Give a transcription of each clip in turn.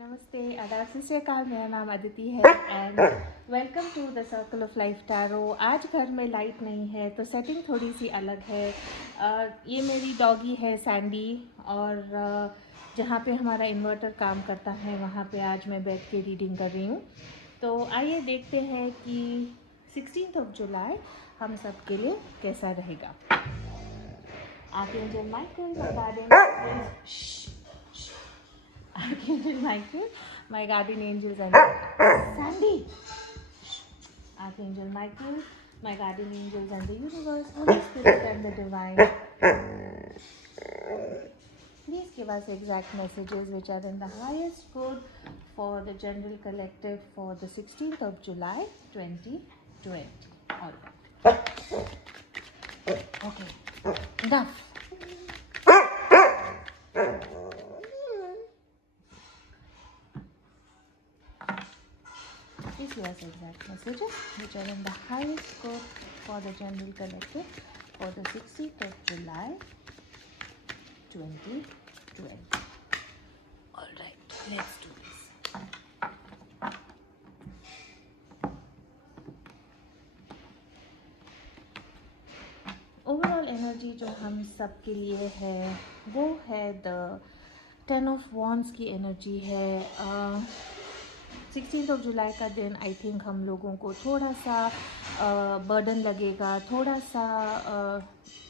नमस्ते, आदाब, सत श्री अकाल। मेरा नाम अदिति है and welcome to the circle of life tarot. आज घर में लाइट नहीं है तो सेटिंग थोड़ी सी अलग है। ये मेरी डॉगी है सैंडी और जहाँ पे हमारा इन्वर्टर काम करता है वहाँ पे आज मैं बैठ के रीडिंग कर रही हूँ। तो आइए देखते हैं कि 16 जुलाई हम सब के लिए कैसा रहेगा। Archangel Michael, Archangel Michael, my guardian angels, and Sandy. Archangel Michael, my guardian angels, and the universe, Holy Spirit, and the divine. Please give us exact messages which are in the highest good for the general collective for the 16th of July 2020. All right. Okay. Enough. Please give us exact messages which are in the highest good for the general collective for the 16th of July 2020. Alright, let's do this. Overall energy जो हम सब के लिए है वो है the 10 of wands की energy है। 16 जुलाई का दिन आई थिंक हम लोगों को थोड़ा सा बर्डन लगेगा, थोड़ा सा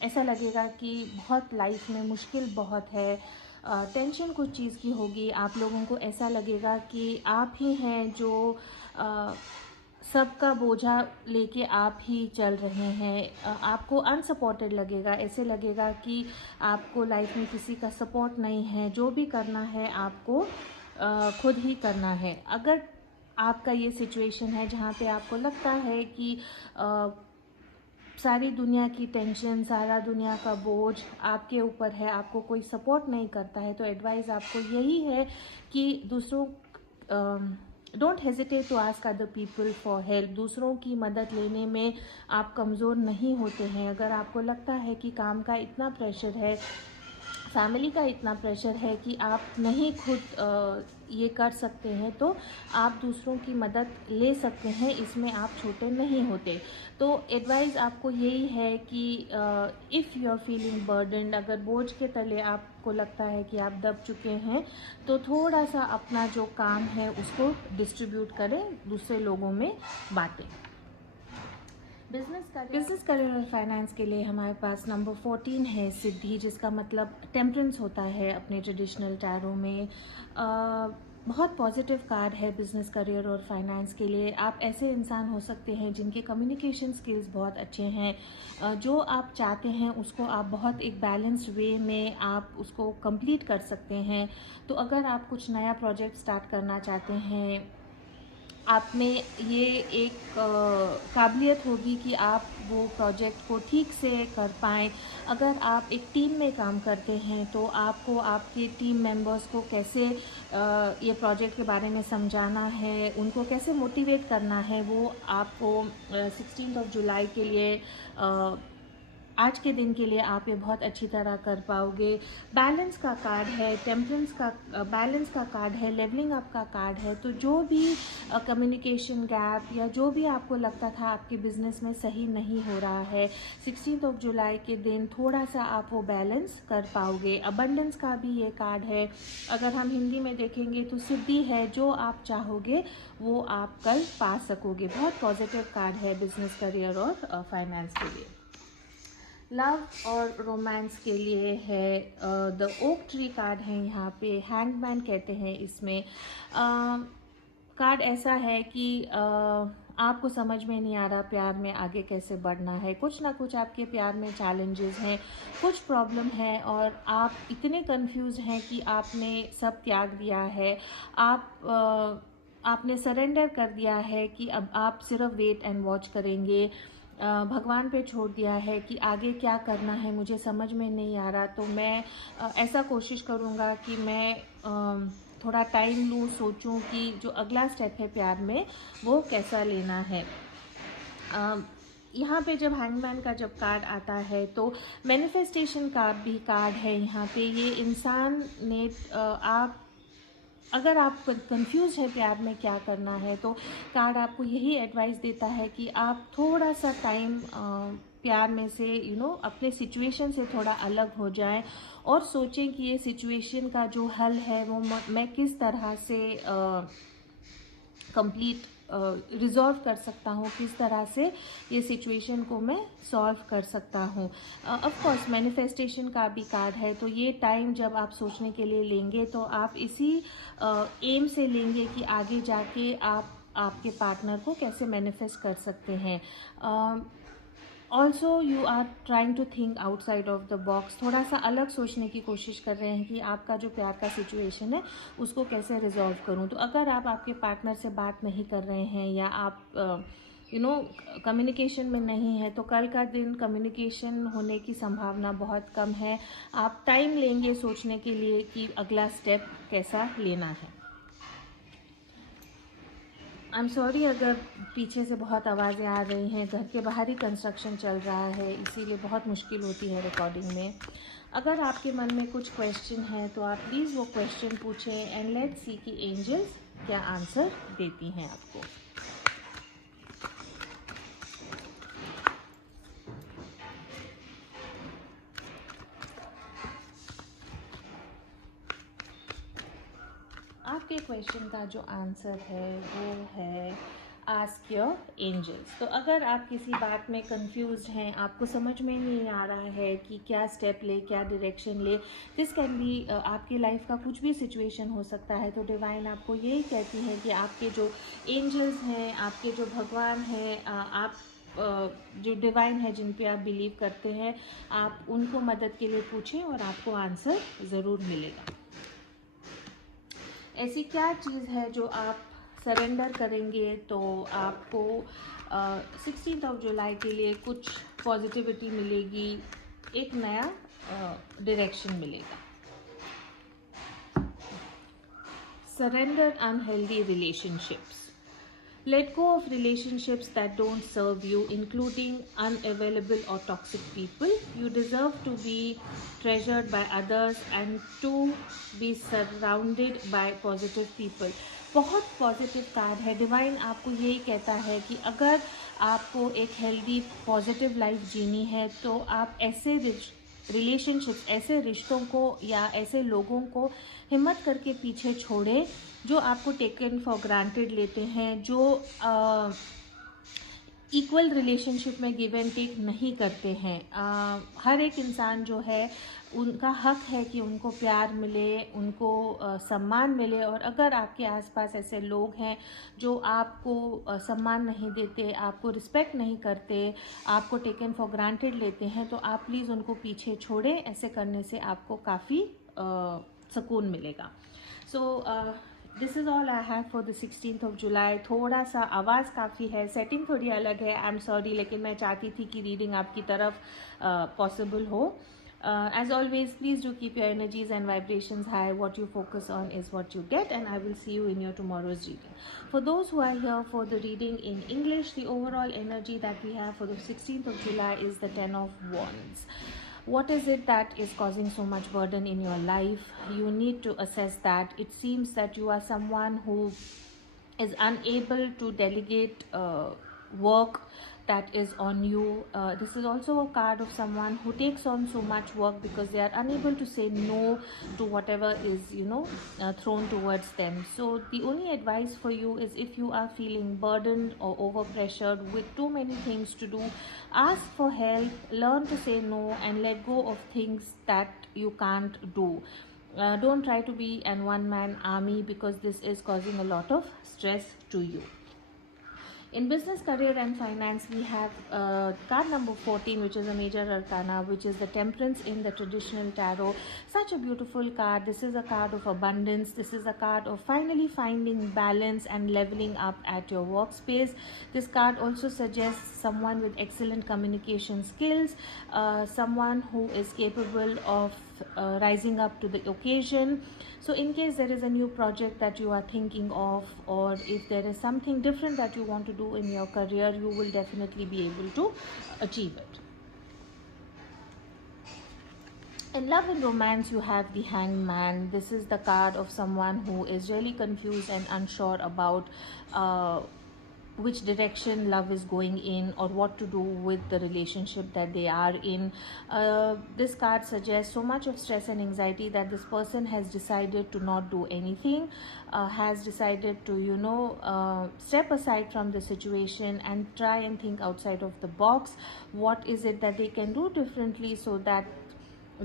ऐसा लगेगा कि बहुत लाइफ में मुश्किल बहुत है, टेंशन कुछ चीज़ की होगी। आप लोगों को ऐसा लगेगा कि आप ही हैं जो सबका बोझा लेके आप ही चल रहे हैं। आपको अनसपोर्टेड लगेगा, ऐसे लगेगा कि आपको लाइफ में किसी का सपोर्ट नहीं है। जो भी करना है आपको खुद ही करना है। अगर आपका ये सिचुएशन है जहाँ पे आपको लगता है कि सारी दुनिया की टेंशन, सारा दुनिया का बोझ आपके ऊपर है, आपको कोई सपोर्ट नहीं करता है, तो एडवाइस आपको यही है कि दूसरों don't hesitate to ask other people for help. दूसरों की मदद लेने में आप कमज़ोर नहीं होते हैं। अगर आपको लगता है कि काम का इतना प्रेशर है, फैमिली का इतना प्रेशर है कि आप नहीं खुद ये कर सकते हैं, तो आप दूसरों की मदद ले सकते हैं। इसमें आप छोटे नहीं होते। तो एडवाइस आपको यही है कि if you are feeling burden, अगर बोझ के तले आपको लगता है कि आप दब चुके हैं, तो थोड़ा सा अपना जो काम है उसको डिस्ट्रीब्यूट करें, दूसरे लोगों में बांटें। बिजनेस करियर और फाइनेंस के लिए हमारे पास नंबर 14 है सिद्धि, जिसका मतलब टेम्परेंस होता है अपने ट्रेडिशनल टैरो में। बहुत पॉजिटिव कार्ड है बिजनेस करियर और फाइनेंस के लिए। आप ऐसे इंसान हो सकते हैं जिनके कम्युनिकेशन स्किल्स बहुत अच्छे हैं। जो आप चाहते हैं उसको आप बहुत एक बैलेंस्ड वे में आप उसको कंप्लीट कर सकते हैं। तो अगर आप कुछ नया प्रोजेक्ट स्टार्ट करना चाहते हैं, आप में ये एक काबिलियत होगी कि आप वो प्रोजेक्ट को ठीक से कर पाएँ। अगर आप एक टीम में काम करते हैं तो आपको आपके टीम मेंबर्स को कैसे ये प्रोजेक्ट के बारे में समझाना है, उनको कैसे मोटिवेट करना है, वो आपको 16 जुलाई के लिए आज के दिन के लिए आप ये बहुत अच्छी तरह कर पाओगे। बैलेंस का कार्ड है, टेम्परेंस का बैलेंस का कार्ड है, लेवलिंग अप का कार्ड है। तो जो भी कम्युनिकेशन गैप या जो भी आपको लगता था आपके बिजनेस में सही नहीं हो रहा है, 16 जुलाई के दिन थोड़ा सा आप वो बैलेंस कर पाओगे। अबंडेंस का भी ये कार्ड है। अगर हम हिंदी में देखेंगे तो सिद्धि है, जो आप चाहोगे वो आप कल पा सकोगे। बहुत पॉजिटिव कार्ड है बिजनेस करियर और फाइनेंस के लिए। लव और रोमांस के लिए है द ओक ट्री कार्ड है। यहाँ पे हैंगमैन कहते हैं इसमें। कार्ड ऐसा है कि आपको समझ में नहीं आ रहा प्यार में आगे कैसे बढ़ना है। कुछ ना कुछ आपके प्यार में चैलेंजेस हैं, कुछ प्रॉब्लम है और आप इतने कंफ्यूज हैं कि आपने सब त्याग दिया है। आपने सरेंडर कर दिया है कि अब आप सिर्फ वेट एंड वॉच करेंगे। भगवान पे छोड़ दिया है कि आगे क्या करना है मुझे समझ में नहीं आ रहा, तो मैं ऐसा कोशिश करूँगा कि मैं थोड़ा टाइम लूँ, सोचूं कि जो अगला स्टेप है प्यार में वो कैसा लेना है। यहाँ पे जब हैंगमैन का जब कार्ड आता है तो मैनिफेस्टेशन का भी कार्ड है। यहाँ पे ये इंसान ने आप अगर आप कंफ्यूज है प्यार में क्या करना है, तो कार्ड आपको यही एडवाइस देता है कि आप थोड़ा सा टाइम प्यार में से अपने सिचुएशन से थोड़ा अलग हो जाएं और सोचें कि ये सिचुएशन का जो हल है वो मैं किस तरह से कंप्लीट रिजॉल्व कर सकता हूँ, किस तरह से ये सिचुएशन को मैं सॉल्व कर सकता हूँ। ऑफ कोर्स मैनिफेस्टेशन का भी कार्ड है, तो ये टाइम जब आप सोचने के लिए लेंगे तो आप इसी एम से लेंगे कि आगे जाके आप आपके पार्टनर को कैसे मैनिफेस्ट कर सकते हैं। Also you are trying to think outside of the box, थोड़ा सा अलग सोचने की कोशिश कर रहे हैं कि आपका जो प्यार का सिचुएशन है उसको कैसे रिजॉल्व करूं। तो अगर आप आपके पार्टनर से बात नहीं कर रहे हैं या आप कम्युनिकेशन में नहीं है, तो कल का दिन कम्युनिकेशन होने की संभावना बहुत कम है। आप टाइम लेंगे सोचने के लिए कि अगला स्टेप कैसा लेना है। आई एम सॉरी अगर पीछे से बहुत आवाज़ें आ रही हैं, घर के बाहर ही कंस्ट्रक्शन चल रहा है, इसीलिए बहुत मुश्किल होती है रिकॉर्डिंग में। अगर आपके मन में कुछ क्वेश्चन है तो आप प्लीज़ वो क्वेश्चन पूछें एंड लेट्स सी कि एंजल्स क्या आंसर देती हैं आपको। आपके क्वेश्चन का जो आंसर है वो है आस्क योर एंजल्स। तो अगर आप किसी बात में कंफ्यूज हैं, आपको समझ में नहीं आ रहा है कि क्या स्टेप ले, क्या डायरेक्शन ले, दिस कैन बी आपकी लाइफ का कुछ भी सिचुएशन हो सकता है, तो डिवाइन आपको यही कहती है कि आपके जो एंजल्स हैं, आपके जो भगवान हैं, आप जो डिवाइन है जिन पे आप बिलीव करते हैं, आप उनको मदद के लिए पूछें और आपको आंसर ज़रूर मिलेगा। ऐसी क्या चीज़ है जो आप सरेंडर करेंगे तो आपको 16 जुलाई के लिए कुछ पॉजिटिविटी मिलेगी, एक नया डायरेक्शन मिलेगा। Surrender unhealthy relationships. Let go of relationships that don't serve you, including unavailable or toxic people. You deserve to be treasured by others and to be surrounded by positive people. बहुत positive card है। Divine आपको यही कहता है कि अगर आपको एक हेल्दी पॉजिटिव लाइफ जीनी है तो आप ऐसे रिलेशनशिप्स, ऐसे रिश्तों को या ऐसे लोगों को हिम्मत करके पीछे छोड़ें जो आपको टेकन फॉर ग्रांटेड लेते हैं, जो इक्वल रिलेशनशिप में गिव एंड टेक नहीं करते हैं। हर एक इंसान जो है उनका हक है कि उनको प्यार मिले, उनको सम्मान मिले, और अगर आपके आसपास ऐसे लोग हैं जो आपको सम्मान नहीं देते, आपको रिस्पेक्ट नहीं करते, आपको टेकन फॉर ग्रांटेड लेते हैं, तो आप प्लीज़ उनको पीछे छोड़ें। ऐसे करने से आपको काफ़ी सुकून मिलेगा। So this is all I have for the 16 जुलाई। थोड़ा सा आवाज़ काफ़ी है, सेटिंग थोड़ी अलग है, आई एम सॉरी, लेकिन मैं चाहती थी कि रीडिंग आपकी तरफ पॉसिबल हो। As always, please do keep your energies and vibrations high. What you focus on is what you get, and I will see you in your tomorrow's reading. For those who are here for the reading in English, the overall energy that we have for the 16th of July is the 10 of Wands. What is it that is causing so much burden in your life? You need to assess that. It seems that you are someone who is unable to delegate work that is on you. This is also a card of someone who takes on so much work because they are unable to say no to whatever is thrown towards them. So the only advice for you is, if you are feeling burdened or overpressured with too many things to do, ask for help, learn to say no, and let go of things that you can't do. Don't try to be an one-man army, because this is causing a lot of stress to you. In business, career and finance, we have card number 14, which is a major arcana, which is the Temperance in the traditional tarot. Such a beautiful card. This is a card of abundance. This is a card of finally finding balance and leveling up at your workspace. This card also suggests someone with excellent communication skills, someone who is capable of rising up to the occasion. So in case there is a new project that you are thinking of, or if there is something different that you want to do in your career, you will definitely be able to achieve it. In love and romance, you have the Hangman. This is the card of someone who is really confused and unsure about uh, which direction love is going in, or what to do with the relationship that they are in. This card suggests so much of stress and anxiety that this person has decided to not do anything, has decided to, step aside from the situation and try and think outside of the box. What is it that they can do differently so that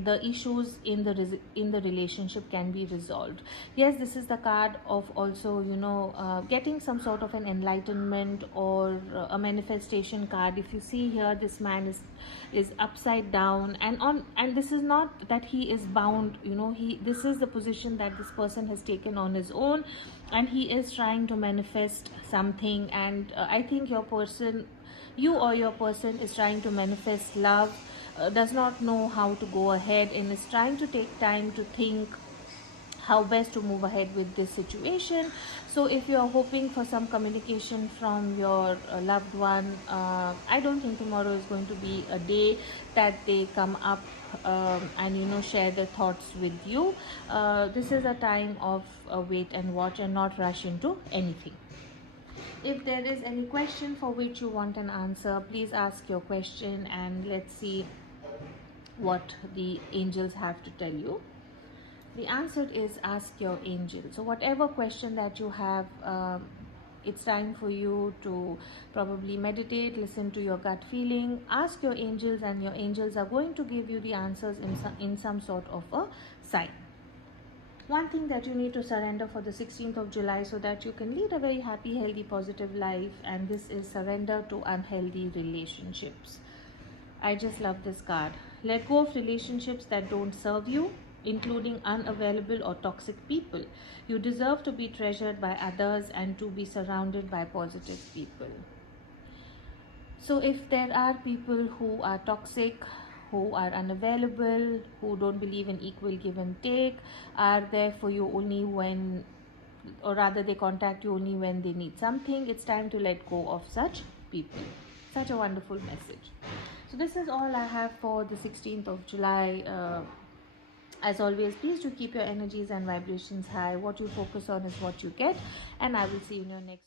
the issues in the relationship can be resolved? Yes, this is the card of also, getting some sort of an enlightenment or a manifestation card. If you see here, this man is upside down, and this is not that he is bound, this is the position that this person has taken on his own, and he is trying to manifest something. And I think your person is trying to manifest love, does not know how to go ahead, and is trying to take time to think how best to move ahead with this situation. So if you are hoping for some communication from your loved one, I don't think tomorrow is going to be a day that they come up and share their thoughts with you. This is a time of wait and watch, and not rush into anything. If there is any question for which you want an answer, please ask your question, and let's see what the angels have to tell you. The answer is ask your angel. So whatever question that you have, it's time for you to probably meditate, listen to your gut feeling, ask your angels, and your angels are going to give you the answers in some sort of a sign. One thing that you need to surrender for the 16th of July so that you can lead a very happy, healthy, positive life, and this is surrender to unhealthy relationships. I just love this card. Let go of relationships that don't serve you, including unavailable or toxic people. You deserve to be treasured by others and to be surrounded by positive people. So if there are people who are toxic, who are unavailable, who don't believe in equal give and take, are there for you only when, or rather they contact you only when they need something, it's time to let go of such people. Such a wonderful message. So this is all I have for the 16th of July. As always, please do keep your energies and vibrations high. What you focus on is what you get, and I will see you in your next